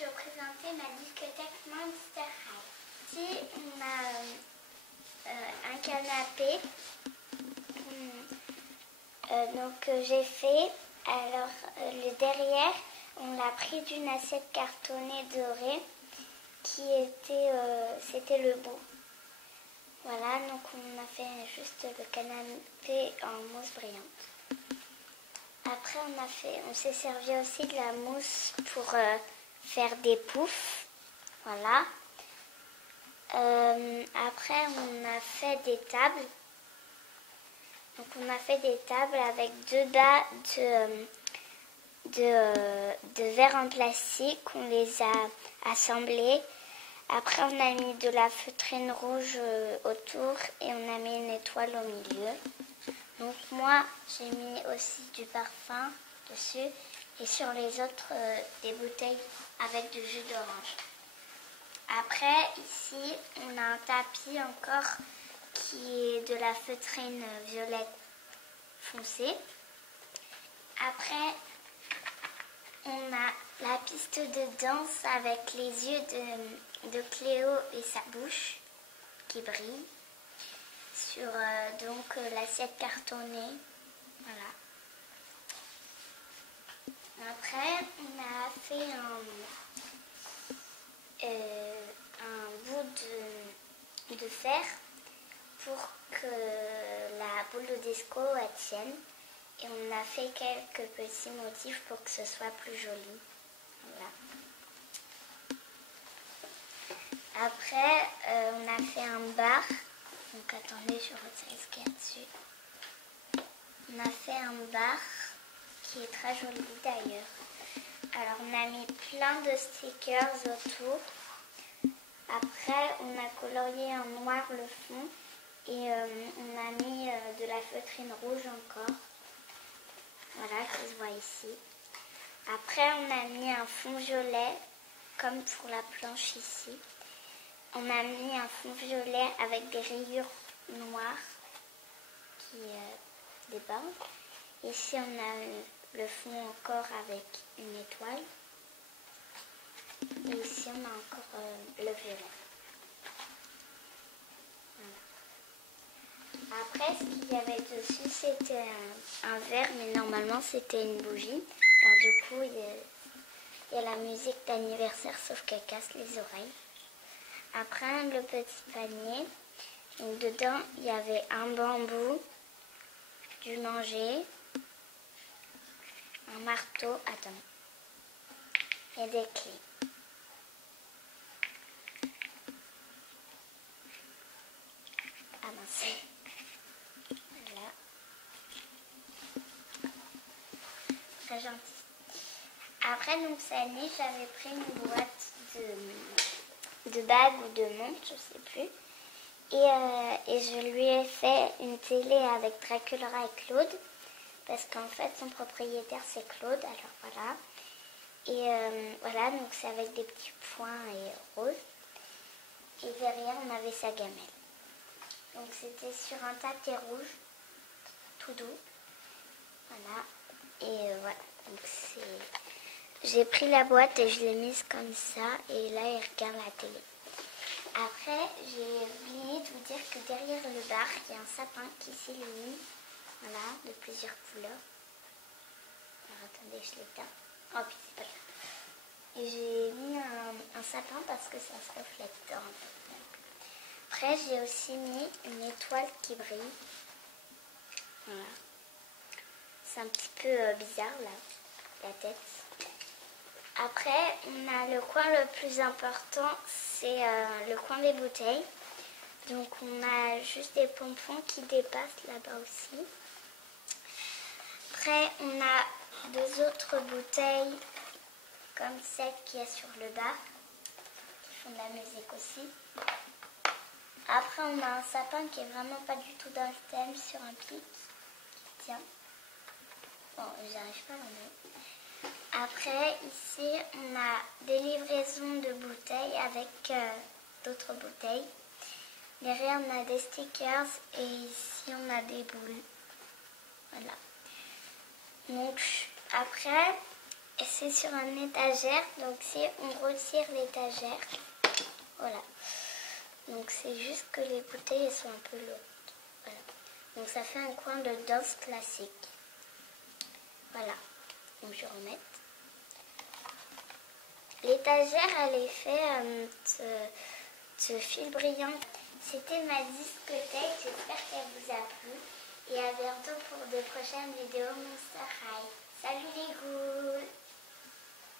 je vais présenter ma discothèque Monster High. Ici, on a un canapé que j'ai fait. Alors, le derrière, on l'a pris d'une assiette cartonnée dorée qui était, c'était le bout. Voilà, donc on a fait juste le canapé en mousse brillante. Après, on s'est servi aussi de la mousse pour faire des poufs. Voilà. Après, on a fait des tables. Donc, on a fait des tables avec deux bas de verre en plastique. On les a assemblés. Après, on a mis de la feutrine rouge autour et on a mis une étoile au milieu. Donc moi, j'ai mis aussi du parfum dessus et sur les autres, des bouteilles avec du jus d'orange. Après, ici, on a un tapis encore qui est de la feutrine violette foncée. Après, on a la piste de danse avec les yeux de Cléo et sa bouche qui brille sur l'assiette cartonnée. Voilà. Après, on a fait un bout de fer pour que la boule de disco tienne. Et on a fait quelques petits motifs pour que ce soit plus joli. Voilà. Après, on a fait un bar. Donc attendez, je retire ce qu'il y a dessus. On a fait un bar qui est très joli d'ailleurs. Alors on a mis plein de stickers autour. Après, on a colorié en noir le fond. Et on a mis de la feutrine rouge encore. Voilà, qui se voit ici. Après, on a mis un fond violet, comme pour la planche ici. On a mis un fond violet avec des rayures noires qui débordent. Ici, on a le fond encore avec une étoile. Et ici, on a encore le violet. Voilà. Après, ce qu'il y avait dessus, c'était un verre, mais normalement, c'était une bougie. Alors du coup, il y a la musique d'anniversaire, sauf qu'elle casse les oreilles. Après, le petit panier. Donc, dedans, il y avait un bambou, du manger, un marteau, et des clés. Ah mince. Voilà. Très gentil. Après, donc, cette année, j'avais pris une boîte de bagues ou de montres, je sais plus. Et je lui ai fait une télé avec Dracula et Claude. Parce qu'en fait, son propriétaire, c'est Claude. Alors voilà. Et voilà, donc c'est avec des petits points et roses. Et derrière, on avait sa gamelle. Donc c'était sur un tapis rouge, tout doux. Voilà. Et voilà. Donc j'ai pris la boîte et je l'ai mise comme ça. Et là, il regarde la télé. Après, j'ai oublié de vous dire que derrière le bar, il y a un sapin qui s'illumine. Voilà, de plusieurs couleurs. Alors attendez, je l'éteins. Oh, puis c'est pas grave. Et j'ai mis un sapin parce que ça se reflète un peu. Après, j'ai aussi mis une étoile qui brille. Voilà. C'est un petit peu bizarre, là, la tête. Après, on a le coin le plus important, c'est le coin des bouteilles. Donc, on a juste des pompons qui dépassent là-bas aussi. Après, on a deux autres bouteilles, comme celle qui est sur le bar, qui font de la musique aussi. Après, on a un sapin qui est vraiment pas du tout dans le thème, sur un pic, qui tient. Bon, j'arrive pas à l'enlever. Après, ici, on a des livraisons de bouteilles avec d'autres bouteilles. Derrière, on a des stickers et ici, on a des boules. Voilà. Donc, après, c'est sur un étagère, donc si on retire l'étagère, voilà. Donc c'est juste que les bouteilles elles sont un peu lourdes. Voilà. Donc ça fait un coin de danse classique. Voilà. Donc je vais remettre. L'étagère elle est faite de fil brillant. C'était ma discothèque, j'espère qu'elle vous a plu. Et à bientôt pour de prochaines vidéos Monster High. Salut les ghouls!